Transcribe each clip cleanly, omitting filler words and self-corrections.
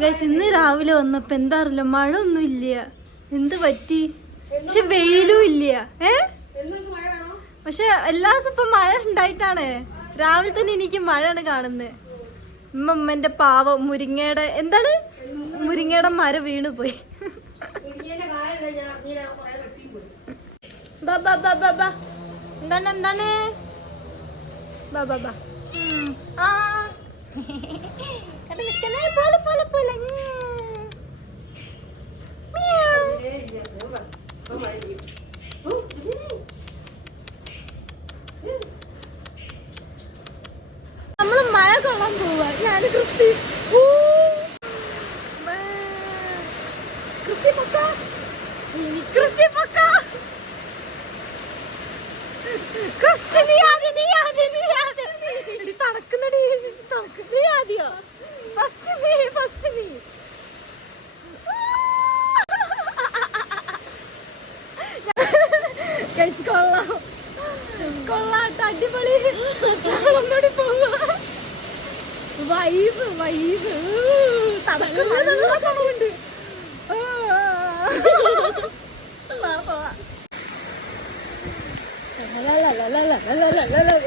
Guys ഇന്ന് രാവിലെ വന്നപ്പോ എന്താ അറിയില്ല, മഴ ഒന്നും ഇല്ല. എന്ത് പറ്റി? പക്ഷെ വെയിലും ഇല്ല. പക്ഷെ എല്ലാ ദിവസം ഇപ്പൊ മഴ ഉണ്ടായിട്ടാണ്. രാവിലെ തന്നെ എനിക്ക് മഴയാണ് കാണുന്നത്. ഉമ്മന്റെ പാവം മുരിങ്ങയുടെ എന്താണ് മുരിങ്ങയുടെ മരം വീണ് പോയി. എന്താണ് എന്താണ് ആ പോലെ പോലെ പോലെ നമ്മള് മഴ കൊള്ളാൻ പോവാ. ഞാൻ ക്രിസ്തി ക്രിസ്തി പക്ക ക്രിസ്തി പക്ക ക്രിസ്തി നീ ആദ്യം നീ ആദ്യം നീ ആദ്യം തണക്കുന്നടി തണക്ക് നീ ആദ്യോ ഫസ്റ്റ് നീ ഫസ്റ്റ് നീ കൊള്ളാം കൊള്ളാട്ടോ അടിപൊളി. ഒന്നുകൂടി പോവാ വൈബ് വൈബ് തണുണ്ട്.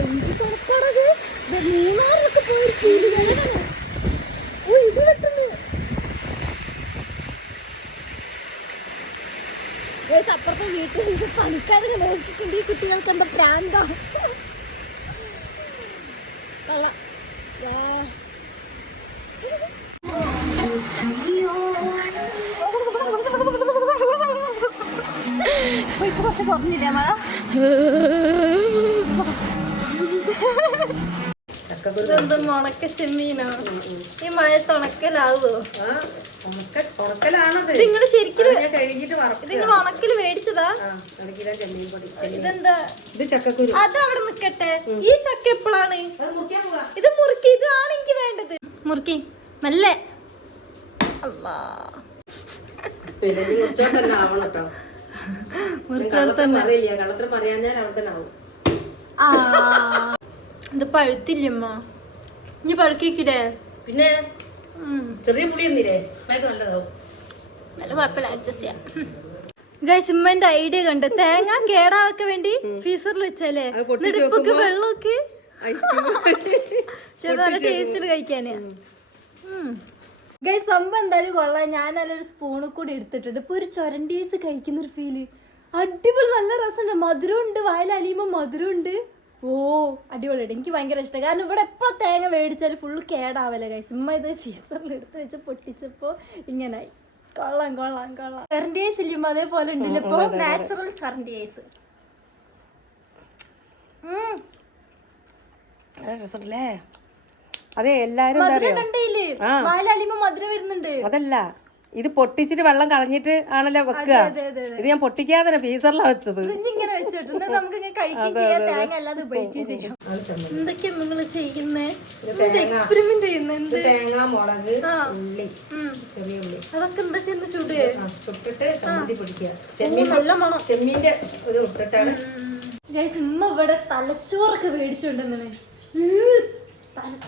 എന്ത് തണുപ്പാണത്. മൂന്നാറിലൊക്കെ പോയൊരു ഫീല്. ഓ ഇടി വെട്ടുന്നു. അപ്പുറത്തെ വീട്ടിൽ പണിക്കാരൊക്കെ നോക്കിയിട്ടുണ്ട്. ഈ കുട്ടികൾക്ക് എന്താ പ്രാന്താ. കൊള്ളാം. കുറച്ച് കുറഞ്ഞില്ല മഴ. ഇതെന്തും ഉണക്ക ചെമ്മീനോ? ഈ മഴത്ത് ഉണക്കലാവോ? നിങ്ങൾ ശരിക്കും നിങ്ങൾ ഉണക്കല് മേടിച്ചതാ? ഇതെന്താ? അത് അവിടെ നിക്കട്ടെ. ഈ ചക്ക എപ്പോഴാണ് ഇത് മുറുക്കി? ഇതാണ് എനിക്ക് വേണ്ടത്. മുറുക്കി മെല്ലെ. അല്ലാ ഇത് പഴുത്തില്ലമ്മ. ഇനി പഴുക്കിക്കില്ലേ? പിന്നെ ചെറിയ പുളിയൊന്നില്ലേ? നല്ല കുഴപ്പമില്ല, അഡ്ജസ്റ്റ് ചെയ്യാം. ഗൈസ് ഉമ്മന്റെ ഐഡിയ കണ്ട് തേങ്ങ കേടാവാൻ വേണ്ടി ഫ്രീസറിൽ വെച്ചാലേ ഇപ്പൊക്കെ വെള്ളമൊക്കെ നല്ല ടേസ്റ്റ് കഴിക്കാന്. ഗൈസ് സംഭവം എന്തായാലും കൊള്ളാം. ഞാൻ നല്ലൊരു സ്പൂണിൽ കൂടി എടുത്തിട്ടുണ്ട്. ഇപ്പൊ ഒരു ചൊരണ്ടീസ് കഴിക്കുന്ന ഒരു ഫീല്. അടിപൊളി, നല്ല രസമുണ്ട്. മധുരം ഉണ്ട്, വായിലലിയുമ്പോ മധുരം ഉണ്ട്. ഓ അടിപൊളിയായിട്ട് എനിക്ക് ഭയങ്കര ഇഷ്ടം. കാരണം ഇവിടെ എപ്പോഴും തേങ്ങ മേടിച്ചാൽ ഫുള്ള് കേടാവല്ലേ ഗൈസ്. ഉമ്മ ഇത് ഫ്രീസറിൽ എടുത്ത് വെച്ച് പൊട്ടിച്ചപ്പോ ഇങ്ങനായി. കൊള്ളാം കൊള്ളാം കൊള്ളാം. ചരണ്ടി ഐസ് ഇല്ലും അതേപോലെ ഉണ്ടല്ലോ ഇപ്പൊ നാച്ചുറൽ ചരണ്ടി ഐസ്. അതെ എല്ലാരും മധുരം കണ്ടില്ലേ? വായിലലിയുമ്പോ മധുരം വരുന്നുണ്ട്. അതല്ല, ഇത് പൊട്ടിച്ചിട്ട് വെള്ളം കളഞ്ഞിട്ട് ആണല്ലോ വെക്കുക. ഇത് ഞാൻ പൊട്ടിക്കാതെ ഫ്രീസറിലാ വെച്ചത്. ഇങ്ങനെ വെച്ചിട്ട് നമുക്ക് കഴിക്കുകയും ചെയ്യാം, തേങ്ങ അല്ലാതെ ഉപയോഗിക്കുകയും ചെയ്യാം. എന്തൊക്കെയാ നിങ്ങള് ചെയ്യുന്നേ? എക്സ്പെരിമെന്റ് ചെയ്യുന്നത്? തേങ്ങ, മുളക്, ഉള്ളി, ചെറിയ ഉള്ളി, അതൊക്കെ എന്താ ചെയ്യുന്ന? ചുട്ടിട്ട് ചമ്മന്തി പിടിക്കുക. നല്ല മണം. ചെമ്മീന്റെ ഒരു ഇട്ടിട്ടാണ്. ഉമ്മ ഇവിടെ തലച്ചോറൊക്കെ മേടിച്ചോണ്ടെന്നാണ്.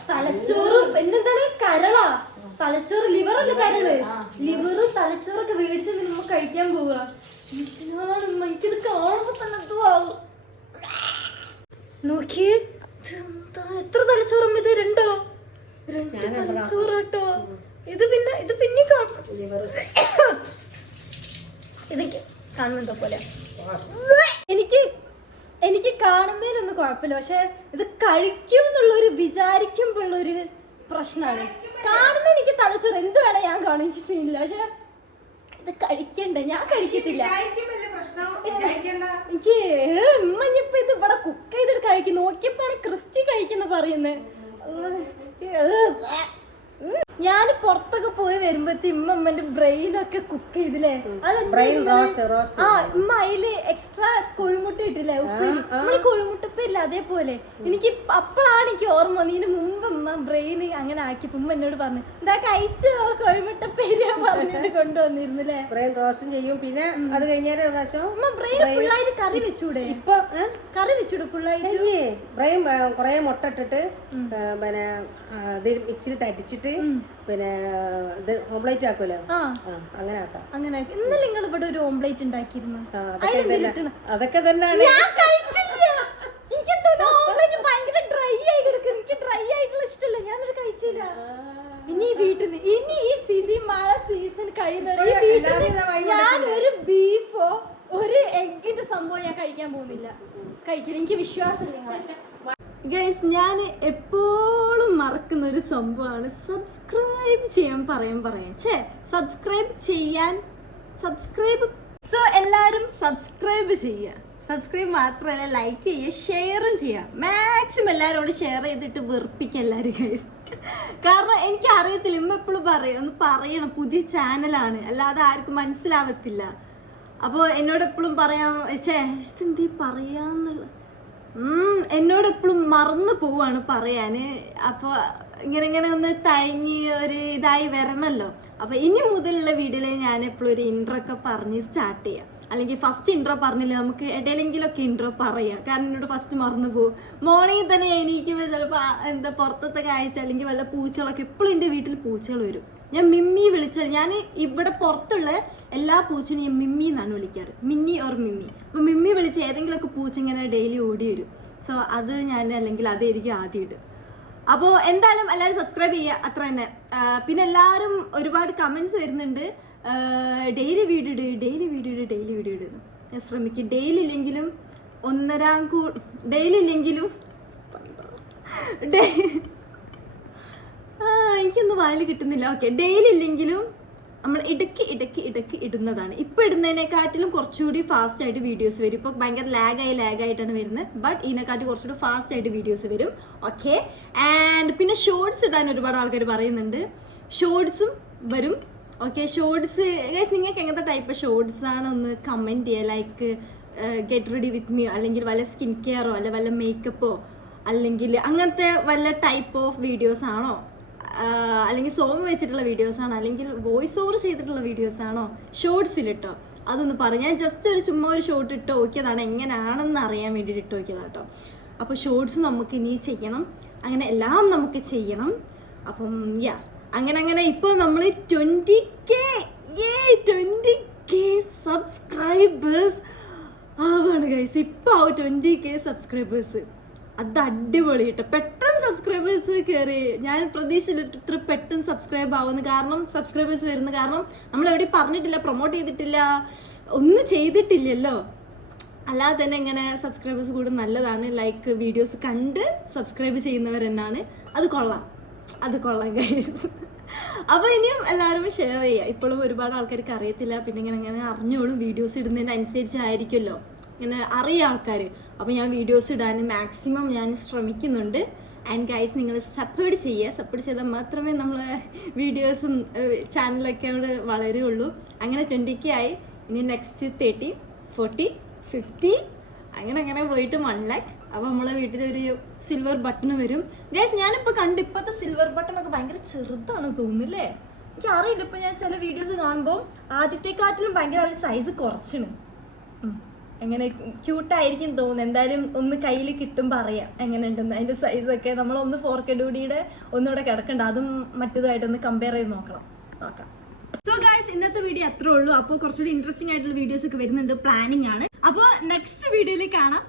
തലച്ചോറും പിന്നെന്താണ് കരളാ? തലച്ചോറ് ലിവറല്ലേ? കരള് ലിവറ് തലച്ചോറൊക്കെ മേടിച്ചു നമ്മ കഴിക്കാൻ പോവുക. എനിക്കിത് കാണുമ്പോ തന്നെ എന്തോ നോക്കിയേ. എത്ര തലച്ചോറും? ഇത് രണ്ടോ? രണ്ട് തലച്ചോറാട്ടോ. ഇത് പിന്നെ ഇത് കാണുന്നുണ്ടോ പോലെ? എനിക്ക് കാണുന്നതിനൊന്നും കുഴപ്പമില്ല. പക്ഷെ ഇത് കഴിക്കും എന്നുള്ളൊരു വിചാരിക്കുമ്പോഴുള്ളൊരു പ്രശ്നമാണ്. കാണുന്ന എനിക്ക് തലച്ചോറ് എന്ത് വേണേ ഞാൻ കാണും, എനിക്ക് സീനില്ല. പക്ഷെ ഇത് കഴിക്കണ്ടേ? ഞാൻ കഴിക്കത്തില്ല. എനിക്ക് ഉമ്മഞ്ഞിപ്പോ ഇത് ഇവിടെ കുക്ക് ചെയ്തിട്ട് കഴിക്കും. നോക്കിയപ്പോഴാണ് ക്രിസ്റ്റി കഴിക്കുന്ന പറയുന്നത്. ഞാൻ പുറത്തൊക്കെ പോയി വരുമ്പോഴത്തെ ഉമ്മന്റെ ബ്രെയിനൊക്കെ കുക്ക് ചെയ്തില്ലേ? ഉമ്മ അതില് എക്സ്ട്രാ കൊഴുമുട്ട ഇട്ടില്ലേ? ഉപ്പേരി, നമ്മള് കൊഴുമുട്ടപ്പേരില്ല അതേപോലെ. എനിക്ക് അപ്പോഴാണ് എനിക്ക് ഓർമ്മ വന്നത്. ഇതിന് മുമ്പ് ഉമ്മ ബ്രെയിൻ അങ്ങനെ ആക്കിയപ്പോ ഉമ്മ എന്നോട് പറഞ്ഞു, എന്താ കഴിച്ചോ കൊഴുമുട്ടപ്പേരിയാ പറഞ്ഞത്. കൊണ്ടുവന്നിരുന്നു അല്ലേ? ബ്രെയിൻ റോസ്റ്റും ചെയ്യും. പിന്നെ അത് കഴിഞ്ഞാൽ ഒരു പ്രാവശ്യം ബ്രെയിൻ ഫുള്ളായിട്ട് കറി വെച്ചൂടെ? ഇപ്പൊ കറി വെച്ചൂടെ ഫുള്ളായിട്ട്? ബ്രെയിൻ കുറെ മുട്ട ഇട്ടിട്ട് പിന്നെ ഇത് മിക്സിയിലിട്ട് അടിച്ചിട്ട് പിന്നെ ഇത് ഓംപ്ലേറ്റ് ആക്കുമല്ലോ, അങ്ങനെ ആക്കാം. അങ്ങനെ ഇന്നലെ നിങ്ങൾ ഇവിടെ ഒരു ഓംപ്ലേറ്റ് ഉണ്ടാക്കിയിരുന്നു. അതൊക്കെ തന്നെയാണ്. ഞാൻ കഴിച്ചില്ല. എനിക്ക് ഓംപ്ലേറ്റ് ഭയങ്കര ഡ്രൈ ആയി കിടക്കും. എനിക്ക് ഡ്രൈ ആയിട്ടുള്ള ഇഷ്ടമല്ല. ഞാനത് കഴിച്ചില്ല. ഇനി വീട്ടിൽ നിന്ന് ഇനി ഈ സീസൺ മഴ സീസൺ കഴിയുന്നവരെ ഞാൻ ഒരു ബീഫോ ഒരു എഗ്ഗിന്റെ സംഭവം ഞാൻ കഴിക്കാൻ പോകുന്നില്ല. കഴിക്കില്ല, എനിക്ക് വിശ്വാസമില്ല. ഗൈസ്, ഞാൻ എപ്പോഴും മറക്കുന്ന ഒരു സംഭവമാണ് സബ്സ്ക്രൈബ് ചെയ്യാൻ പറയാൻ സബ്സ്ക്രൈബ്. സോ എല്ലാവരും സബ്സ്ക്രൈബ് ചെയ്യുക. സബ്സ്ക്രൈബ് മാത്രമല്ല, ലൈക്ക് ചെയ്യുക, ഷെയറും ചെയ്യുക. മാക്സിമം എല്ലാവരോട് ഷെയർ ചെയ്തിട്ട് വെറുപ്പിക്കുക എല്ലാവരും ഗൈസ്. കാരണം എനിക്ക് അറിയത്തില്ല, ഇമ്മ എപ്പോഴും പറയണം പുതിയ ചാനലാണ്, അല്ലാതെ ആർക്കും മനസ്സിലാവത്തില്ല. അപ്പോൾ എന്നോട് എപ്പോഴും പറയാം ഇതെന്തീ പറയാന്നുള്ള എന്നോട് എപ്പോഴും മറന്നു പോവാണ് പറയാൻ. അപ്പോൾ ഇങ്ങനെ ഒന്ന് തയങ്ങി ഒരു ഇതായി വരണമല്ലോ. അപ്പോൾ ഇനി മുതലുള്ള വീഡിയോയിൽ ഞാൻ എപ്പോഴും ഒരു ഇൻട്രോ ഒക്കെ പറഞ്ഞ് സ്റ്റാർട്ട് ചെയ്യാം. അല്ലെങ്കിൽ ഫസ്റ്റ് ഇൻട്രോ പറഞ്ഞില്ല, നമുക്ക് ഇടയിലെങ്കിലൊക്കെ ഇൻട്രോ പറയാം. കാരണം എന്നോട് ഫസ്റ്റ് മറന്നു പോകും. മോർണിംഗ് തന്നെ എണീക്കുമ്പോൾ ചിലപ്പോൾ പുറത്തത്തെ കാഴ്ച അല്ലെങ്കിൽ വല്ല പൂച്ചകളൊക്കെ, എപ്പോഴും എൻ്റെ വീട്ടിൽ പൂച്ചകൾ വരും. ഞാൻ മിമ്മി വിളിച്ചാൽ, ഞാൻ ഇവിടെ പുറത്തുള്ള എല്ലാ പൂച്ചനും ഞാൻ മിമ്മി എന്നാണ് വിളിക്കാറ്, മിന്നി ഓർ മിമ്മി. അപ്പോൾ മിമ്മി വിളിച്ച് ഏതെങ്കിലുമൊക്കെ പൂച്ച ഇങ്ങനെ ഡെയിലി ഓടി വരും. സോ അത് ഞാൻ അല്ലെങ്കിൽ അതായിരിക്കും ആദ്യം ഇടും. അപ്പോൾ എന്തായാലും എല്ലാവരും സബ്സ്ക്രൈബ് ചെയ്യുക, അത്ര തന്നെ. പിന്നെ എല്ലാവരും ഒരുപാട് കമൻറ്റ്സ് വരുന്നുണ്ട്, ഡെയിലി വീഡിയോ ഇടുന്നു. ഞാൻ ശ്രമിക്കും. ഡെയിലി ഇല്ലെങ്കിലും എനിക്കൊന്നും വായിൽ കിട്ടുന്നില്ല. ഓക്കെ, ഡെയിലി ഇല്ലെങ്കിലും നമ്മൾ ഇടയ്ക്ക് ഇടുന്നതാണ്. ഇപ്പോൾ ഇടുന്നതിനെക്കാട്ടിലും കുറച്ചുകൂടി ഫാസ്റ്റ് ആയിട്ട് വീഡിയോസ് വരും. ഇപ്പോൾ ഭയങ്കര ലാഗായിട്ടാണ് വരുന്നത്. ബട്ട് ഇതിനെക്കാട്ടി കുറച്ചുകൂടി ഫാസ്റ്റ് ആയിട്ട് വീഡിയോസ് വരും. ഓക്കെ, ആൻഡ് പിന്നെ ഷോർട്സ് ഇടാൻ ഒരുപാട് ആൾക്കാർ പറയുന്നുണ്ട്. ഷോർട്സും വരും. ഓക്കെ, ഷോർട്സ് നിങ്ങൾക്ക് എങ്ങനത്തെ ടൈപ്പ് ഷോർട്സ് ആണ് ഒന്ന് കമൻറ്റ് ചെയ്യുക. Like get ready with me, അല്ലെങ്കിൽ വല്ല സ്കിൻ കെയറോ അല്ലെ വല്ല മേക്കപ്പോ, അല്ലെങ്കിൽ അങ്ങനത്തെ വല്ല ടൈപ്പ് ഓഫ് വീഡിയോസ് ആണോ, അല്ലെങ്കിൽ സോങ് വെച്ചിട്ടുള്ള വീഡിയോസ് ആണോ, അല്ലെങ്കിൽ വോയിസ് ഓവർ ചെയ്തിട്ടുള്ള വീഡിയോസ് ആണോ ഷോർട്സിലിട്ടോ, അതൊന്ന് പറയാം. ഞാൻ ജസ്റ്റ് ചുമ്മാ ഒരു ഷോർട്ട് ഇട്ട് നോക്കിയതാണ്, എങ്ങനെയാണെന്ന് അറിയാൻ വേണ്ടിയിട്ട് ഇട്ട് നോക്കിയതാണ് കേട്ടോ. അപ്പോൾ ഷോർട്സ് നമുക്ക് ഇനി ചെയ്യണം, അങ്ങനെ എല്ലാം നമുക്ക് ചെയ്യണം. അപ്പം അങ്ങനെ ഇപ്പോൾ നമ്മൾ 20K സബ്സ്ക്രൈബേഴ്സ് ആവാണ് ഗൈസ്. ഇപ്പോൾ 20K സബ്സ്ക്രൈബേഴ്സ്, അത് അടിപൊളി കേട്ടോ. പെട്ടെന്ന് സബ്സ്ക്രൈബേഴ്സ് കയറി. ഞാൻ പ്രതീക്ഷിച്ചില്ല ഇത്ര പെട്ടെന്ന് സബ്സ്ക്രൈബ് ആവുന്നു. കാരണം സബ്സ്ക്രൈബേഴ്സ് വരുന്നു, കാരണം നമ്മൾ എവിടെയും പറഞ്ഞിട്ടില്ല, പ്രൊമോട്ട് ചെയ്തിട്ടില്ല, ഒന്നും ചെയ്തിട്ടില്ലല്ലോ. അല്ലാതെ തന്നെ ഇങ്ങനെ സബ്സ്ക്രൈബേഴ്സ് കൂടെ നല്ലതാണ്. ലൈക്ക് വീഡിയോസ് കണ്ട് സബ്സ്ക്രൈബ് ചെയ്യുന്നവരെന്നാണ്. അത് കൊള്ളാം ഗൈസ്. അപ്പോൾ ഇനിയും എല്ലാവരും ഷെയർ ചെയ്യുക. ഇപ്പോഴും ഒരുപാട് ആൾക്കാർക്ക് അറിയത്തില്ല. പിന്നെ ഇങ്ങനെ അറിഞ്ഞോളും, വീഡിയോസ് ഇടുന്നതിന് അനുസരിച്ചായിരിക്കുമല്ലോ ഇങ്ങനെ അറിയാം ആൾക്കാർ. അപ്പോൾ ഞാൻ വീഡിയോസ് ഇടാൻ മാക്സിമം ഞാൻ ശ്രമിക്കുന്നുണ്ട്. ആൻഡ് ഗൈസ്, നിങ്ങൾ സപ്പോർട്ട് ചെയ്താൽ മാത്രമേ നമ്മൾ വീഡിയോസും ചാനലൊക്കെ അവിടെ വളരുകയുള്ളൂ. അങ്ങനെ 20K ആയി. ഇനി നെക്സ്റ്റ് 30, 40, 50 അങ്ങനെ പോയിട്ട് 1 lakh. അപ്പോൾ നമ്മളെ വീട്ടിലൊരു സിൽവർ ബട്ടൺ വരും ഗൈസ്. ഞാനിപ്പോൾ ഇപ്പോഴത്തെ സിൽവർ ബട്ടണൊക്കെ ഭയങ്കര ചെറുതാണ് തോന്നുന്നില്ലേ? എനിക്ക് അറിയില്ല. ഇപ്പോൾ ഞാൻ ചില വീഡിയോസ് കാണുമ്പോൾ ആദ്യത്തെക്കാട്ടിലും ഭയങ്കര ഒരു സൈസ് കുറച്ചാണ്. എങ്ങനെ ക്യൂട്ടായിരിക്കും തോന്നുന്നു. എന്തായാലും ഒന്ന് കയ്യിൽ കിട്ടുമ്പോൾ അറിയാം എങ്ങനെ ഉണ്ടെന്ന്. അതിൻ്റെ സൈസൊക്കെ നമ്മളൊന്ന് 4K ഡൂഡിയുടെ ഒന്നുകൂടെ കിടക്കണ്ട, അതും മറ്റേതുമായിട്ടൊന്ന് കമ്പയർ ചെയ്ത് നോക്കാം. സോ ഗൈസ്, ഇന്നത്തെ വീഡിയോ അത്രേ ഉള്ളൂ. അപ്പോൾ കുറച്ചുകൂടി ഇൻട്രസ്റ്റിംഗ് ആയിട്ടുള്ള വീഡിയോസ് ഒക്കെ വരുന്നുണ്ട്, പ്ലാനിങ് ആണ്. അപ്പോൾ നെക്സ്റ്റ് വീഡിയോയിൽ കാണാം.